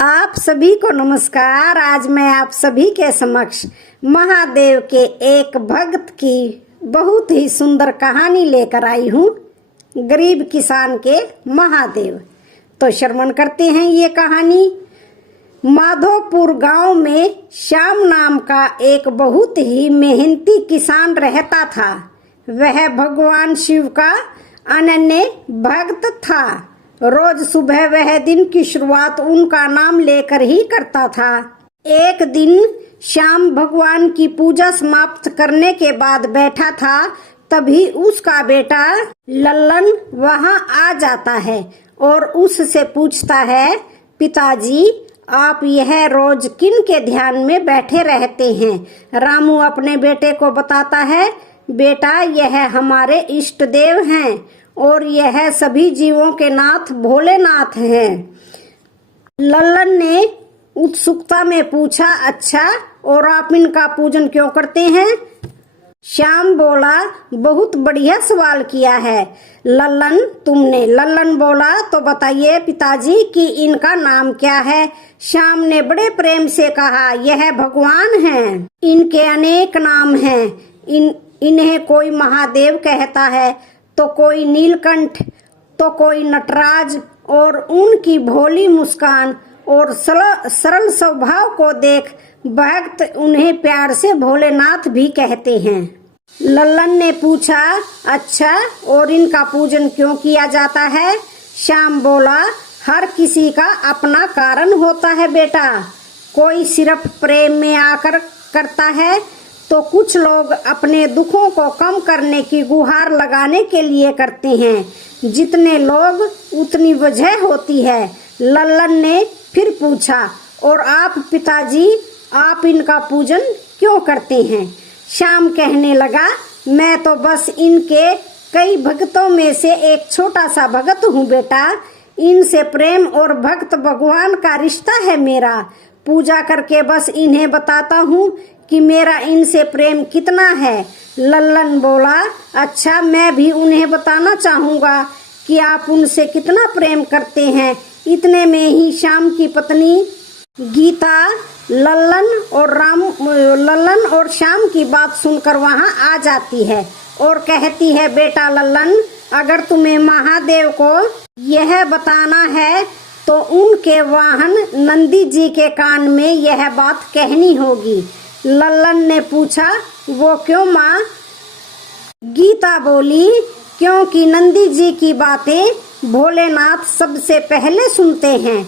आप सभी को नमस्कार। आज मैं आप सभी के समक्ष महादेव के एक भक्त की बहुत ही सुंदर कहानी लेकर आई हूँ, गरीब किसान के महादेव। तो श्रवण करते हैं ये कहानी। माधोपुर गांव में श्याम नाम का एक बहुत ही मेहनती किसान रहता था। वह भगवान शिव का अनन्य भक्त था। रोज सुबह वह दिन की शुरुआत उनका नाम लेकर ही करता था। एक दिन श्याम भगवान की पूजा समाप्त करने के बाद बैठा था, तभी उसका बेटा लल्लन वहां आ जाता है और उससे पूछता है, पिताजी आप यह रोज किन के ध्यान में बैठे रहते हैं? रामू अपने बेटे को बताता है, बेटा यह हमारे इष्ट देव हैं और यह सभी जीवों के नाथ भोलेनाथ हैं। लल्लन ने उत्सुकता में पूछा, अच्छा और आप इनका पूजन क्यों करते हैं? श्याम बोला, बहुत बढ़िया सवाल किया है लल्लन तुमने। लल्लन बोला, तो बताइए पिताजी कि इनका नाम क्या है? श्याम ने बड़े प्रेम से कहा, यह भगवान हैं, इनके अनेक नाम हैं। इन्हें कोई महादेव कहता है, तो कोई नीलकंठ, तो कोई नटराज, और उनकी भोली मुस्कान और सरल स्वभाव को देख भक्त उन्हें प्यार से भोलेनाथ भी कहते हैं। लल्लन ने पूछा, अच्छा और इनका पूजन क्यों किया जाता है? श्याम बोला, हर किसी का अपना कारण होता है बेटा। कोई सिर्फ प्रेम में आकर करता है, तो कुछ लोग अपने दुखों को कम करने की गुहार लगाने के लिए करते हैं। जितने लोग उतनी वजह होती है। लल्लन ने फिर पूछा, और आप पिताजी आप इनका पूजन क्यों करते हैं? श्याम कहने लगा, मैं तो बस इनके कई भक्तों में से एक छोटा सा भक्त हूँ बेटा। इनसे प्रेम और भक्त भगवान का रिश्ता है मेरा। पूजा करके बस इन्हें बताता हूँ कि मेरा इनसे प्रेम कितना है। लल्लन बोला, अच्छा मैं भी उन्हें बताना चाहूँगा कि आप उनसे कितना प्रेम करते हैं। इतने में ही श्याम की पत्नी गीता लल्लन और श्याम की बात सुनकर वहां आ जाती है और कहती है, बेटा लल्लन अगर तुम्हें महादेव को यह बताना है तो उनके वाहन नंदी जी के कान में यह बात कहनी होगी। लल्लन ने पूछा, वो क्यों माँ? गीता बोली, क्योंकि नंदी जी की बातें भोलेनाथ सबसे पहले सुनते हैं।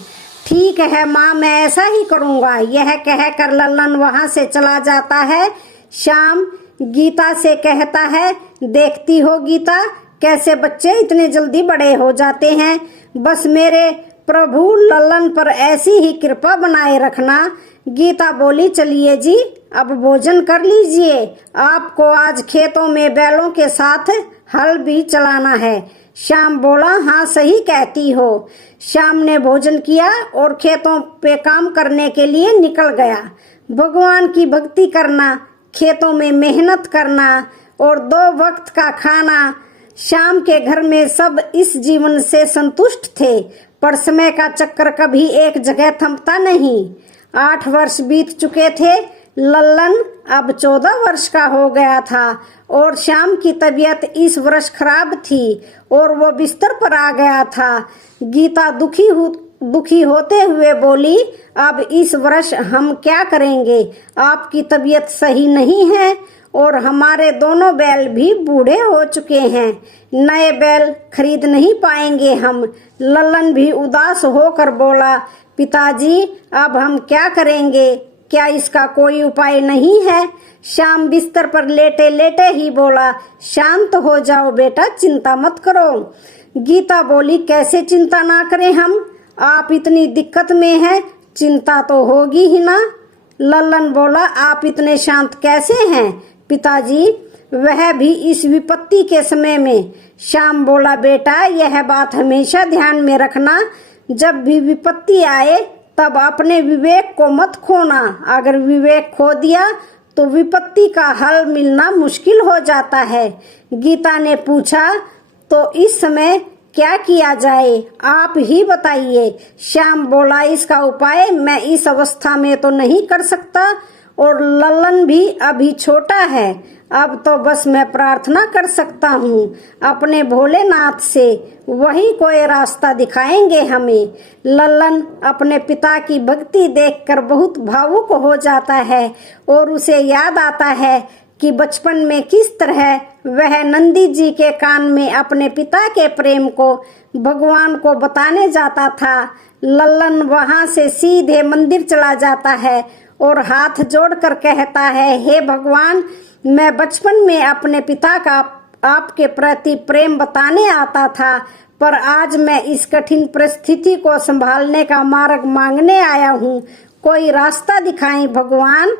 ठीक है माँ, मैं ऐसा ही करूँगा। यह कहकर लल्लन वहाँ से चला जाता है। श्याम गीता से कहता है, देखती हो गीता कैसे बच्चे इतने जल्दी बड़े हो जाते हैं। बस मेरे प्रभु लल्लन पर ऐसी ही कृपा बनाए रखना। गीता बोली, चलिए जी अब भोजन कर लीजिए। आपको आज खेतों में बैलों के साथ हल भी चलाना है। श्याम बोला, हाँ सही कहती हो। श्याम ने भोजन किया और खेतों पे काम करने के लिए निकल गया। भगवान की भक्ति करना, खेतों में मेहनत करना और 2 वक्त का खाना। श्याम के घर में सब इस जीवन से संतुष्ट थे, पर समय का चक्कर कभी एक जगह थमता नहीं। 8 वर्ष बीत चुके थे। लल्लन अब 14 वर्ष का हो गया था और श्याम की तबीयत इस वर्ष खराब थी और वो बिस्तर पर आ गया था। गीता दुखी होते हुए बोली, अब इस वर्ष हम क्या करेंगे? आपकी तबीयत सही नहीं है और हमारे दोनों बैल भी बूढ़े हो चुके हैं। नए बैल खरीद नहीं पाएंगे हम। लल्लन भी उदास होकर बोला, पिताजी अब हम क्या करेंगे? क्या इसका कोई उपाय नहीं है? श्याम बिस्तर पर लेटे लेटे ही बोला, शांत हो जाओ बेटा, चिंता मत करो। गीता बोली, कैसे चिंता ना करें हम? आप इतनी दिक्कत में हैं, चिंता तो होगी ही ना। लल्लन बोला, आप इतने शांत कैसे हैं पिताजी, वह भी इस विपत्ति के समय में? श्याम बोला, बेटा यह बात हमेशा ध्यान में रखना, जब भी विपत्ति आए तब अपने विवेक को मत खोना। अगर विवेक खो दिया तो विपत्ति का हल मिलना मुश्किल हो जाता है। गीता ने पूछा, तो इस समय क्या किया जाए, आप ही बताइए। श्याम बोला, इसका उपाय मैं इस अवस्था में तो नहीं कर सकता, और लल्लन भी अभी छोटा है। अब तो बस मैं प्रार्थना कर सकता हूँ अपने भोलेनाथ से, वही कोई रास्ता दिखाएंगे हमें। लल्लन अपने पिता की भक्ति देखकर बहुत भावुक हो जाता है और उसे याद आता है कि बचपन में किस तरह वह नंदी जी के कान में अपने पिता के प्रेम को भगवान को बताने जाता था। लल्लन वहां से सीधे मंदिर चला जाता है और हाथ जोड़कर कहता है, हे भगवान, मैं बचपन में अपने पिता का आपके प्रति प्रेम बताने आता था, पर आज मैं इस कठिन परिस्थिति को संभालने का मार्ग मांगने आया हूँ। कोई रास्ता दिखाएं भगवान।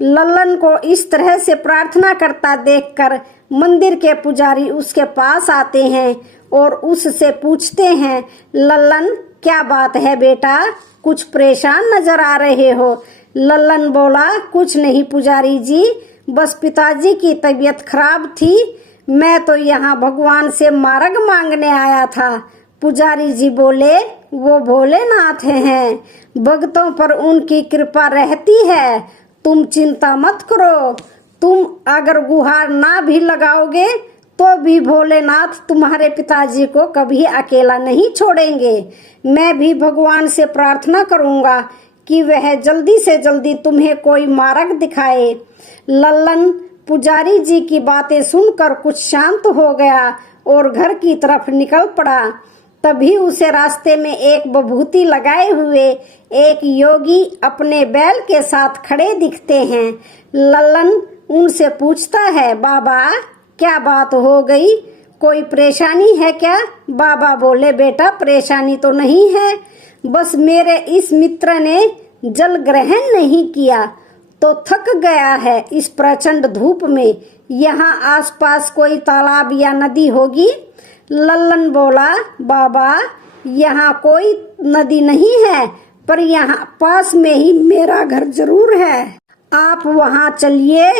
लल्लन को इस तरह से प्रार्थना करता देखकर मंदिर के पुजारी उसके पास आते हैं और उससे पूछते हैं, लल्लन क्या बात है बेटा, कुछ परेशान नजर आ रहे हो। लल्लन बोला, कुछ नहीं पुजारी जी, बस पिताजी की तबीयत खराब थी, मैं तो यहाँ भगवान से मार्ग मांगने आया था। पुजारी जी बोले, वो भोलेनाथ हैं, भक्तों पर उनकी कृपा रहती है, तुम चिंता मत करो। तुम अगर गुहार ना भी लगाओगे तो भी भोलेनाथ तुम्हारे पिताजी को कभी अकेला नहीं छोड़ेंगे। मैं भी भगवान से प्रार्थना करूंगा कि वह जल्दी से जल्दी तुम्हें कोई मार्ग दिखाए। लल्लन पुजारी जी की बातें सुनकर कुछ शांत हो गया और घर की तरफ निकल पड़ा। तभी उसे रास्ते में एक बभूति लगाए हुए एक योगी अपने बैल के साथ खड़े दिखते हैं। लल्लन उनसे पूछता है, बाबा क्या बात हो गई, कोई परेशानी है क्या? बाबा बोले, बेटा परेशानी तो नहीं है, बस मेरे इस मित्र ने जल ग्रहण नहीं किया तो थक गया है इस प्रचंड धूप में। यहाँ आसपास कोई तालाब या नदी होगी? लल्लन बोला, बाबा यहाँ कोई नदी नहीं है, पर यहाँ पास में ही मेरा घर जरूर है, आप वहाँ चलिए,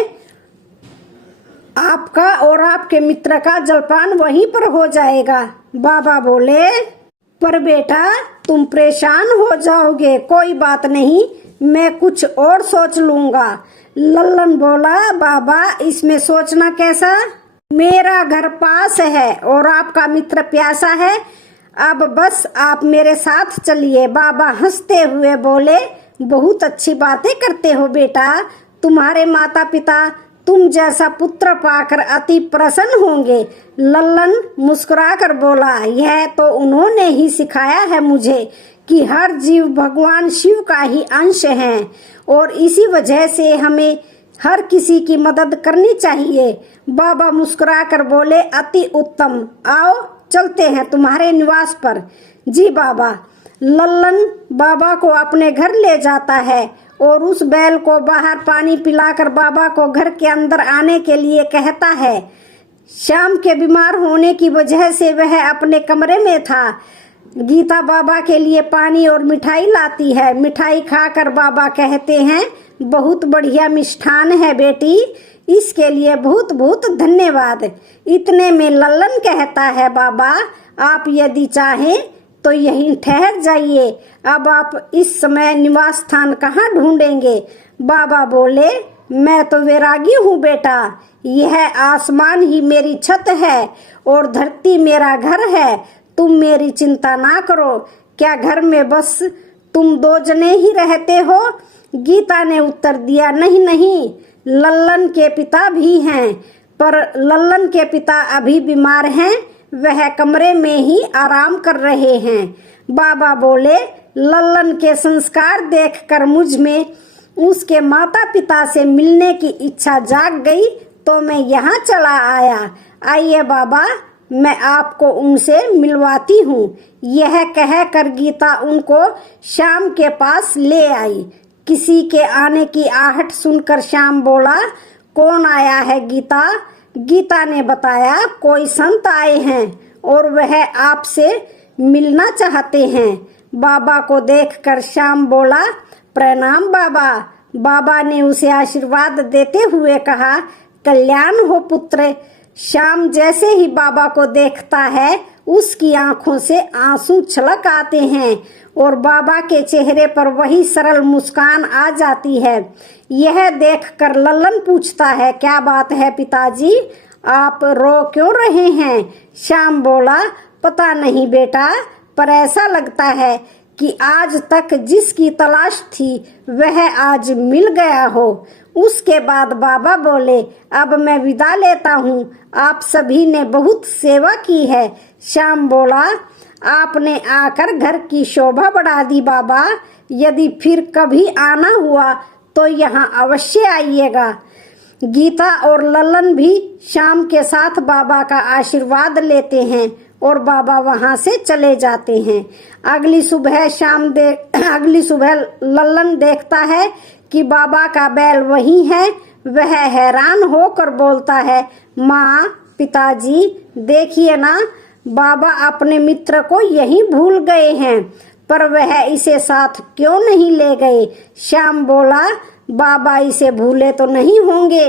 आपका और आपके मित्र का जलपान वहीं पर हो जाएगा। बाबा बोले, पर बेटा तुम परेशान हो जाओगे, कोई बात नहीं, मैं कुछ और सोच लूंगा। लल्लन बोला, बाबा इसमें सोचना कैसा, मेरा घर पास है और आपका मित्र प्यासा है, अब बस आप मेरे साथ चलिए। बाबा हंसते हुए बोले, बहुत अच्छी बातें करते हो बेटा, तुम्हारे माता पिता तुम जैसा पुत्र पाकर अति प्रसन्न होंगे। लल्लन मुस्कुराकर बोला, यह तो उन्होंने ही सिखाया है मुझे कि हर जीव भगवान शिव का ही अंश है और इसी वजह से हमें हर किसी की मदद करनी चाहिए। बाबा मुस्कुराकर बोले, अति उत्तम, आओ चलते हैं तुम्हारे निवास पर। जी बाबा। लल्लन बाबा को अपने घर ले जाता है और उस बैल को बाहर पानी पिलाकर बाबा को घर के अंदर आने के लिए कहता है। शाम के बीमार होने की वजह से वह अपने कमरे में था। गीता बाबा के लिए पानी और मिठाई लाती है। मिठाई खाकर बाबा कहते हैं, बहुत बढ़िया मिष्ठान है बेटी, इसके लिए बहुत बहुत धन्यवाद। इतने में लल्लन कहता है, बाबा आप यदि चाहें तो यहीं ठहर जाइए, अब आप इस समय निवास स्थान कहाँ ढूंढेंगे? बाबा बोले, मैं तो वैरागी हूँ बेटा, यह आसमान ही मेरी छत है और धरती मेरा घर है, तुम मेरी चिंता ना करो। क्या घर में बस तुम दो जने ही रहते हो? गीता ने उत्तर दिया, नहीं नहीं, लल्लन के पिता भी हैं, पर लल्लन के पिता अभी बीमार हैं, वह कमरे में ही आराम कर रहे हैं। बाबा बोले, लल्लन के संस्कार देखकर मुझ में उसके माता पिता से मिलने की इच्छा जाग गई तो मैं यहाँ चला आया। आइए बाबा, मैं आपको उनसे मिलवाती हूँ। यह कहकर गीता उनको श्याम के पास ले आई। किसी के आने की आहट सुनकर श्याम बोला, कौन आया है गीता? गीता ने बताया, कोई संत आए हैं और वह आपसे मिलना चाहते हैं। बाबा को देखकर श्याम बोला, प्रणाम बाबा। बाबा ने उसे आशीर्वाद देते हुए कहा, कल्याण हो पुत्र, श्याम जैसे ही बाबा को देखता है उसकी आंखों से आंसू छलक आते हैं और बाबा के चेहरे पर वही सरल मुस्कान आ जाती है। यह देखकर लल्लन पूछता है, क्या बात है पिताजी, आप रो क्यों रहे हैं? श्याम बोला, पता नहीं बेटा, पर ऐसा लगता है कि आज तक जिसकी तलाश थी वह आज मिल गया हो। उसके बाद बाबा बोले, अब मैं विदा लेता हूँ, आप सभी ने बहुत सेवा की है। श्याम बोला, आपने आकर घर की शोभा बढ़ा दी बाबा, यदि फिर कभी आना हुआ तो यहाँ अवश्य आइएगा। गीता और लल्लन भी श्याम के साथ बाबा का आशीर्वाद लेते हैं और बाबा वहां से चले जाते हैं। अगली सुबह लल्लन देखता है कि बाबा का बैल वही है। वह हैरान होकर बोलता है, माँ, पिताजी, देखिए ना, बाबा अपने मित्र को यहीं भूल गए हैं, पर वह इसे साथ क्यों नहीं ले गए? श्याम बोला, बाबा इसे भूले तो नहीं होंगे।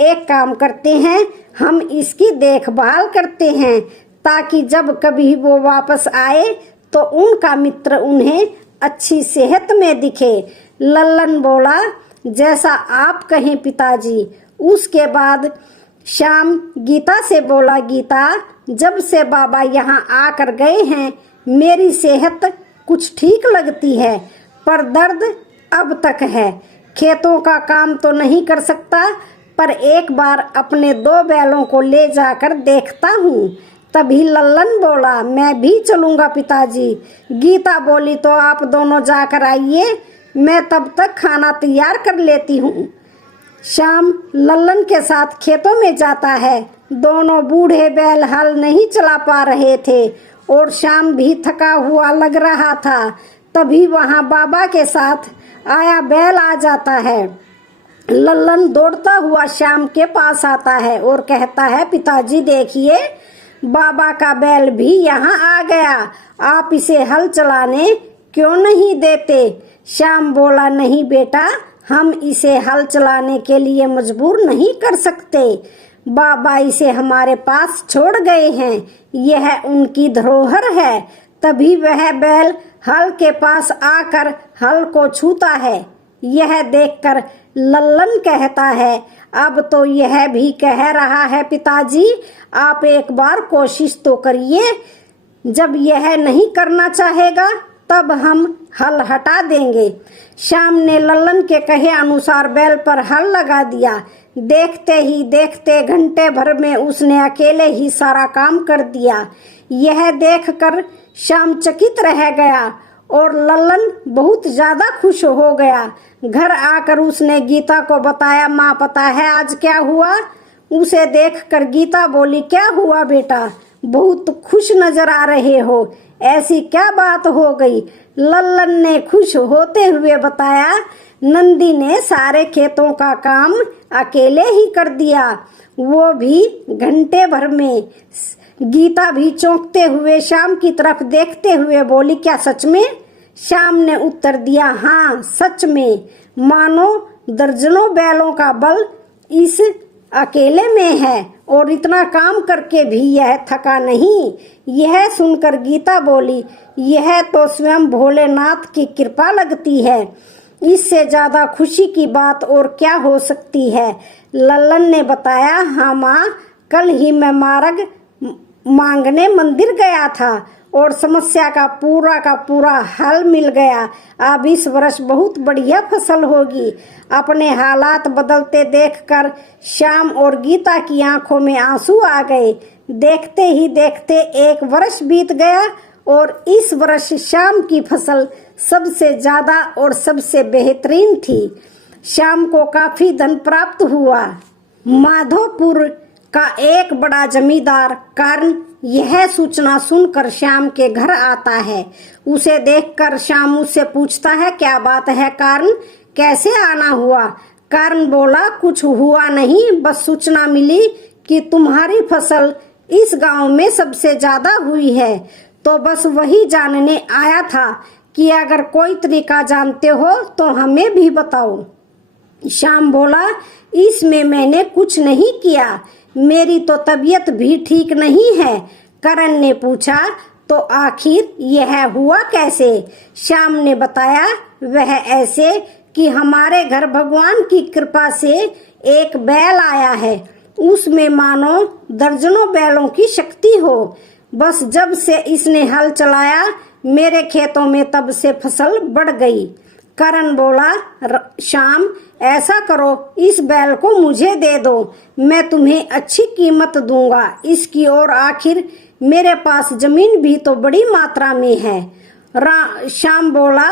एक काम करते हैं, हम इसकी देखभाल करते हैं ताकि जब कभी वो वापस आए तो उनका मित्र उन्हें अच्छी सेहत में दिखे। लल्लन बोला, जैसा आप कहें पिताजी। उसके बाद श्याम गीता से बोला, गीता, जब से बाबा यहाँ आकर गए हैं मेरी सेहत कुछ ठीक लगती है, पर दर्द अब तक है। खेतों का काम तो नहीं कर सकता, पर एक बार अपने 2 बैलों को ले जाकर देखता हूँ। तभी लल्लन बोला, मैं भी चलूंगा पिताजी। गीता बोली, तो आप दोनों जाकर आइए, मैं तब तक खाना तैयार कर लेती हूँ। श्याम लल्लन के साथ खेतों में जाता है। दोनों बूढ़े बैल हल नहीं चला पा रहे थे और श्याम भी थका हुआ लग रहा था। तभी वहां बाबा के साथ आया बैल आ जाता है। लल्लन दौड़ता हुआ श्याम के पास आता है और कहता है, पिताजी देखिए, बाबा का बैल भी यहाँ आ गया, आप इसे हल चलाने क्यों नहीं देते? श्याम बोला, नहीं बेटा, हम इसे हल चलाने के लिए मजबूर नहीं कर सकते। बाबा इसे हमारे पास छोड़ गए हैं, यह उनकी धरोहर है। तभी वह बैल हल के पास आकर हल को छूता है। यह देखकर लल्लन कहता है, अब तो यह भी कह रहा है, पिताजी आप एक बार कोशिश तो करिए, जब यह नहीं करना चाहेगा तब हम हल हटा देंगे। श्याम ने लल्लन के कहे अनुसार बैल पर हल लगा दिया। देखते ही देखते घंटे भर में उसने अकेले ही सारा काम कर दिया। यह देखकर श्याम चकित रह गया और लल्लन बहुत ज्यादा खुश हो गया। घर आकर उसने गीता को बताया, माँ पता है आज क्या हुआ? उसे देखकर गीता बोली, क्या हुआ बेटा, बहुत खुश नजर आ रहे हो, ऐसी क्या बात हो गई? लल्लन ने खुश होते हुए बताया, नंदी ने सारे खेतों का काम अकेले ही कर दिया, वो भी घंटे भर में। गीता भी चौंकते हुए श्याम की तरफ देखते हुए बोली, क्या सच में? श्याम ने उत्तर दिया, हाँ सच में, मानो दर्जनों बैलों का बल इस अकेले में है और इतना काम करके भी यह थका नहीं। यह सुनकर गीता बोली, यह तो स्वयं भोलेनाथ की कृपा लगती है, इससे ज्यादा खुशी की बात और क्या हो सकती है? लल्लन ने बताया, हाँ माँ, कल ही मैं मार्ग मांगने मंदिर गया था और समस्या का पूरा हल मिल गया। अब इस वर्ष बहुत बढ़िया फसल होगी। अपने हालात बदलते देखकर श्याम और गीता की आंखों में आंसू आ गए। देखते ही देखते 1 वर्ष बीत गया और इस वर्ष श्याम की फसल सबसे ज्यादा और सबसे बेहतरीन थी। श्याम को काफी धन प्राप्त हुआ। माधोपुर का एक बड़ा जमींदार कारण यह सूचना सुनकर श्याम के घर आता है। उसे देखकर श्याम उससे पूछता है, क्या बात है कारण, कैसे आना हुआ? कारण बोला, कुछ हुआ नहीं, बस सूचना मिली कि तुम्हारी फसल इस गांव में सबसे ज्यादा हुई है, तो बस वही जानने आया था कि अगर कोई तरीका जानते हो तो हमें भी बताओ। श्याम बोला, इसमें मैंने कुछ नहीं किया, मेरी तो तबीयत भी ठीक नहीं है। करण ने पूछा, तो आखिर यह हुआ कैसे? श्याम ने बताया, वह ऐसे कि हमारे घर भगवान की कृपा से एक बैल आया है, उसमें मानो दर्जनों बैलों की शक्ति हो। बस जब से इसने हल चलाया मेरे खेतों में तब से फसल बढ़ गई। करण बोला, श्याम ऐसा करो, इस बैल को मुझे दे दो, मैं तुम्हें अच्छी कीमत दूंगा इसकी, और आखिर मेरे पास जमीन भी तो बड़ी मात्रा में है। श्याम बोला,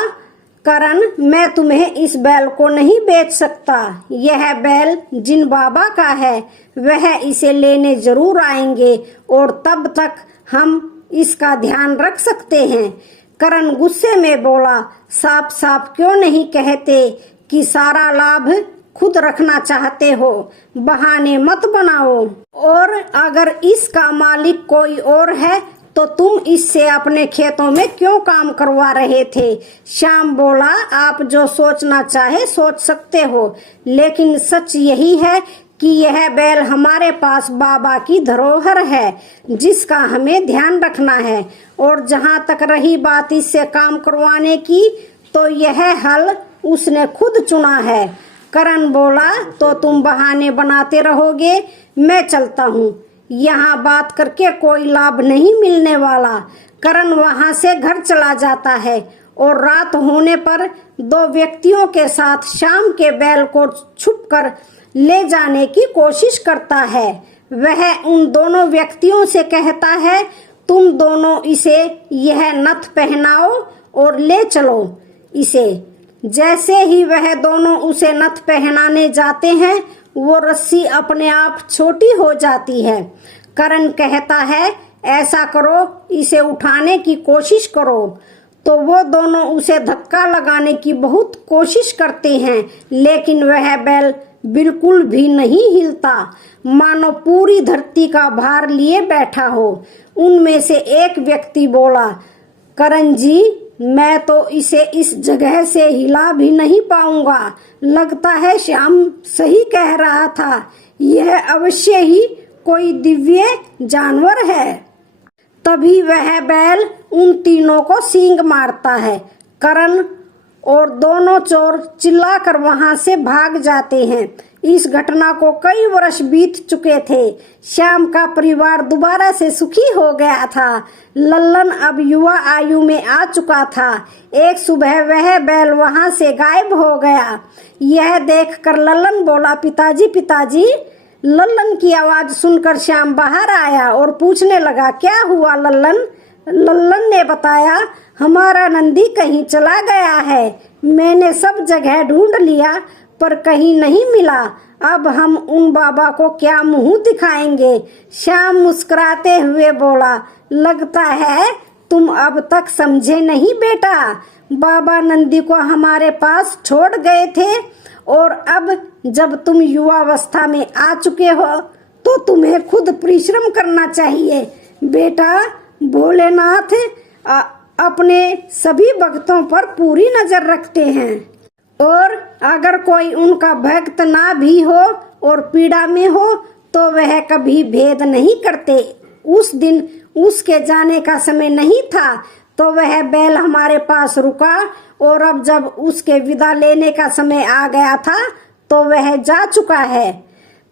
करण मैं तुम्हें इस बैल को नहीं बेच सकता, यह बैल जिन बाबा का है वह इसे लेने जरूर आएंगे और तब तक हम इसका ध्यान रख सकते हैं। करण गुस्से में बोला, साफ साफ क्यों नहीं कहते कि सारा लाभ खुद रखना चाहते हो, बहाने मत बनाओ, और अगर इसका मालिक कोई और है तो तुम इससे अपने खेतों में क्यों काम करवा रहे थे? श्याम बोला, आप जो सोचना चाहे सोच सकते हो, लेकिन सच यही है कि यह बैल हमारे पास बाबा की धरोहर है जिसका हमें ध्यान रखना है, और जहाँ तक रही बात इससे काम करवाने की, तो यह हल उसने खुद चुना है। करण बोला, तो तुम बहाने बनाते रहोगे, मैं चलता हूँ, यहाँ बात करके कोई लाभ नहीं मिलने वाला। करण वहाँ से घर चला जाता है और रात होने पर दो व्यक्तियों के साथ श्याम के बैल को छुपकर ले जाने की कोशिश करता है। वह उन दोनों व्यक्तियों से कहता है, तुम दोनों इसे यह नथ पहनाओ और ले चलो इसे। जैसे ही वह दोनों उसे नथ पहनाने जाते हैं, वो रस्सी अपने आप छोटी हो जाती है। करण कहता है, ऐसा करो, इसे उठाने की कोशिश करो। तो वो दोनों उसे धक्का लगाने की बहुत कोशिश करते हैं, लेकिन वह बैल बिल्कुल भी नहीं हिलता, मानो पूरी धरती का भार लिए बैठा हो। उनमें से एक व्यक्ति बोला, करण जी, मैं तो इसे इस जगह से हिला भी नहीं पाऊंगा, लगता है श्याम सही कह रहा था, यह अवश्य ही कोई दिव्य जानवर है। तभी वह बैल उन तीनों को सींग मारता है। करण और दोनों चोर चिल्लाकर वहां से भाग जाते हैं। इस घटना को कई वर्ष बीत चुके थे। श्याम का परिवार दोबारा से सुखी हो गया था। लल्लन अब युवा आयु में आ चुका था। एक सुबह वह बैल वहां से गायब हो गया। यह देखकर लल्लन बोला, पिताजी पिताजी। लल्लन की आवाज सुनकर श्याम बाहर आया और पूछने लगा, क्या हुआ लल्लन? लल्लन ने बताया, हमारा नंदी कहीं चला गया है, मैंने सब जगह ढूंढ लिया पर कहीं नहीं मिला, अब हम उन बाबा को क्या मुंह दिखाएंगे? श्याम मुस्कुराते हुए बोला, लगता है तुम अब तक समझे नहीं बेटा, बाबा नंदी को हमारे पास छोड़ गए थे और अब जब तुम युवावस्था में आ चुके हो तो तुम्हें खुद परिश्रम करना चाहिए। बेटा, भोलेनाथ अपने सभी भक्तों पर पूरी नजर रखते हैं और अगर कोई उनका भक्त ना भी हो और पीड़ा में हो तो वह कभी भेद नहीं करते। उस दिन उसके जाने का समय नहीं था तो वह बैल हमारे पास रुका और अब जब उसके विदा लेने का समय आ गया था तो वह जा चुका है।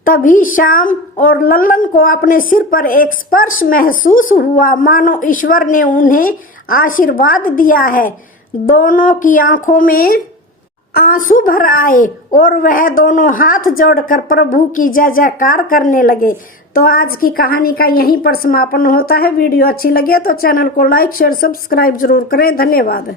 तभी श्याम और लल्लन को अपने सिर पर एक स्पर्श महसूस हुआ, मानो ईश्वर ने उन्हें आशीर्वाद दिया है। दोनों की आंखों में आंसू भर आए और वह दोनों हाथ जोड़कर प्रभु की जय जयकार करने लगे। तो आज की कहानी का यहीं पर समापन होता है। वीडियो अच्छी लगे तो चैनल को लाइक शेयर सब्सक्राइब जरूर करें। धन्यवाद।